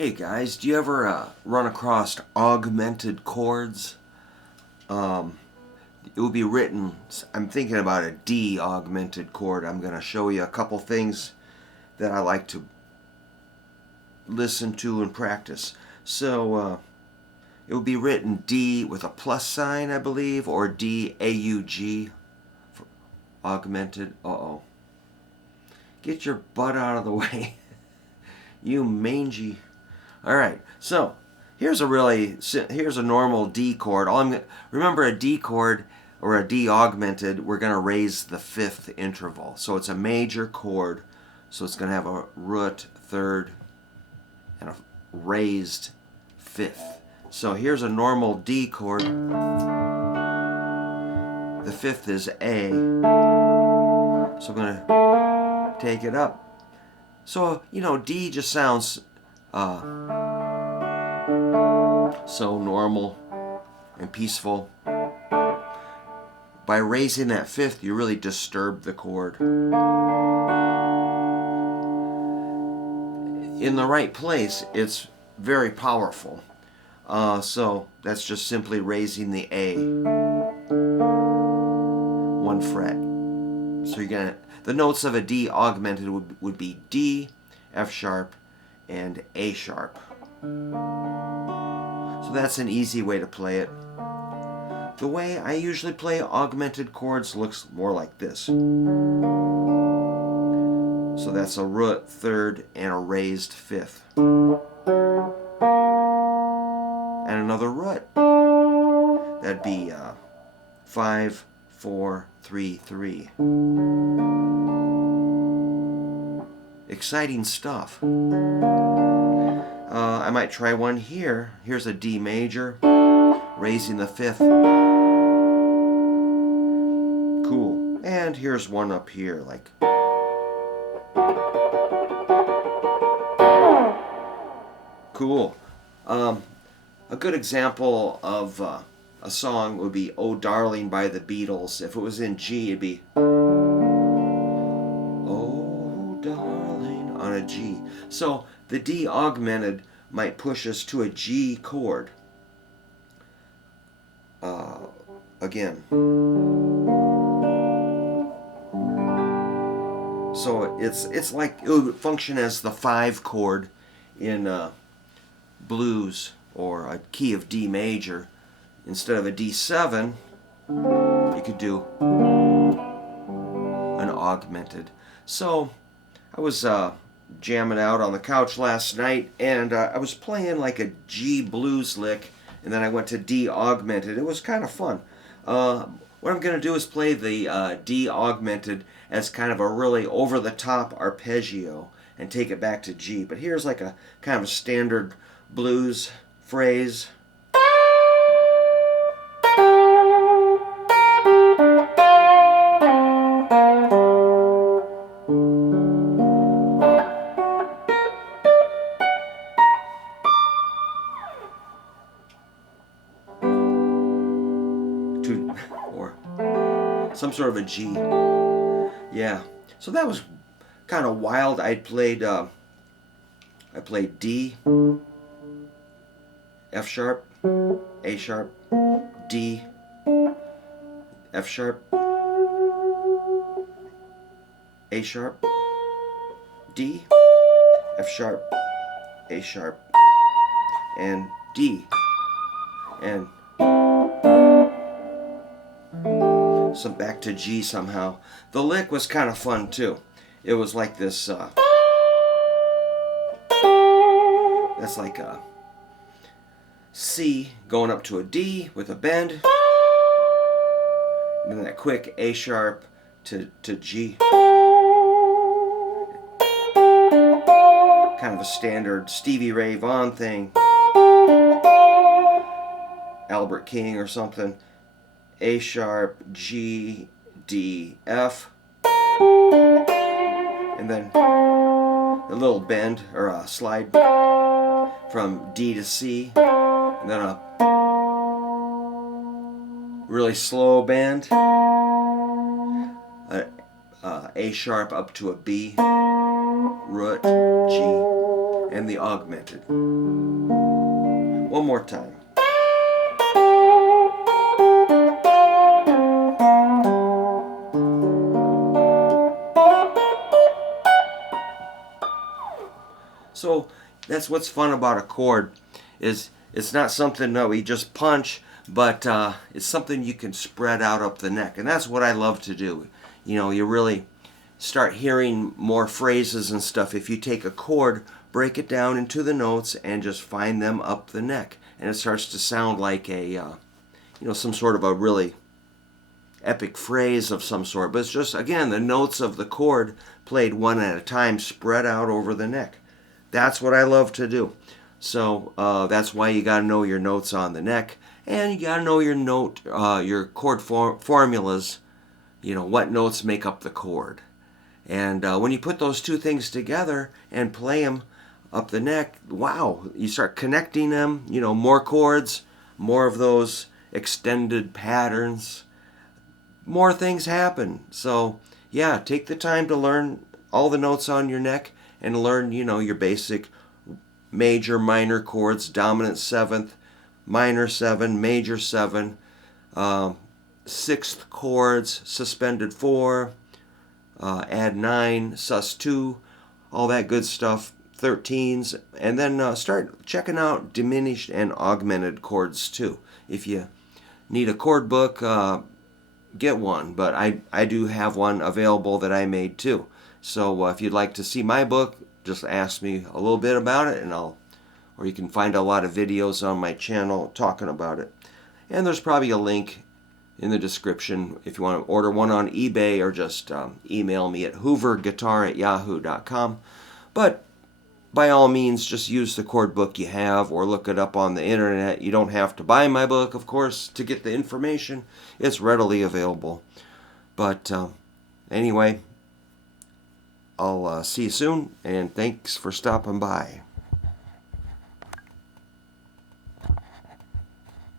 Hey guys, do you ever run across augmented chords? It will be written, I'm thinking about a D augmented chord. I'm going to show you a couple things that I like to listen to and practice. So it will be written D with a plus sign, I believe, or D AUG for augmented. Uh-oh. Get your butt out of the way. You mangy. All right, so here's a normal D chord. Remember a D chord or a D augmented, we're going to raise the fifth interval. So it's a major chord, so it's going to have a root third and a raised fifth. So here's a normal D chord. The fifth is A. So I'm going to take it up. So, D just sounds so normal and peaceful. By raising that fifth, you really disturb the chord. In the right place, it's very powerful. So that's just simply raising the A one fret. So the notes of a D augmented would be D, F sharp, and A sharp. So that's an easy way to play it. The way I usually play augmented chords looks more like this. So that's a root third and a raised fifth. And another root. That'd be 5, 4, 3, 3. Exciting stuff. I might try one here. Here's a D major, raising the fifth. Cool. And here's one up here, like. Cool. A good example of a song would be "Oh Darling" by the Beatles. If it was in G, it'd be "Oh Darling" on a G. So the D augmented might push us to a G chord. Again. So it's like it would function as the 5 chord in blues or a key of D major. Instead of a D7, you could do an augmented. So I was jamming out on the couch last night, and I was playing like a G blues lick, and then I went to D augmented. It was kind of fun. What I'm going to do is play the D augmented as kind of a really over-the-top arpeggio and take it back to G. But here's like a kind of a standard blues phrase. Or some sort of a G. Yeah. So that was kind of wild. I played D, F sharp, A sharp, D, F sharp, A sharp, D, F sharp, A sharp, and D, and some back to G somehow. The lick was kind of fun too. It was like this, that's like a C going up to a D with a bend, and then that quick A sharp to G. Kind of a standard Stevie Ray Vaughan thing. Albert King or something. A sharp, G, D, F, and then a little bend or a slide from D to C, and then a really slow bend, A sharp up to a B, root, G, and the augmented. One more time. So that's what's fun about a chord, is it's not something that we just punch, but it's something you can spread out up the neck, and that's what I love to do. You know, you really start hearing more phrases and stuff if you take a chord, break it down into the notes, and just find them up the neck, and it starts to sound like a you know, some sort of a really epic phrase of some sort. But it's just, again, the notes of the chord played one at a time, spread out over the neck. That's what I love to do. So that's why you got to know your notes on the neck, and you got to know your chord formulas. You know, what notes make up the chord. And when you put those two things together and play them up the neck, wow, you start connecting them. You know, more chords, more of those extended patterns, more things happen. So yeah, take the time to learn all the notes on your neck, and learn, you know, your basic major, minor chords, dominant 7th, minor 7, major 7, 6th chords, suspended 4, add 9, sus 2, all that good stuff, 13s, and then start checking out diminished and augmented chords too. If you need a chord book, get one, but I do have one available that I made too. So if you'd like to see my book, just ask me a little bit about it, and or you can find a lot of videos on my channel talking about it. And there's probably a link in the description if you want to order one on eBay, or just email me at hooverguitar@yahoo.com. But by all means, just use the chord book you have, or look it up on the internet. You don't have to buy my book, of course, to get the information. It's readily available. But anyway, I'll see you soon, and thanks for stopping by.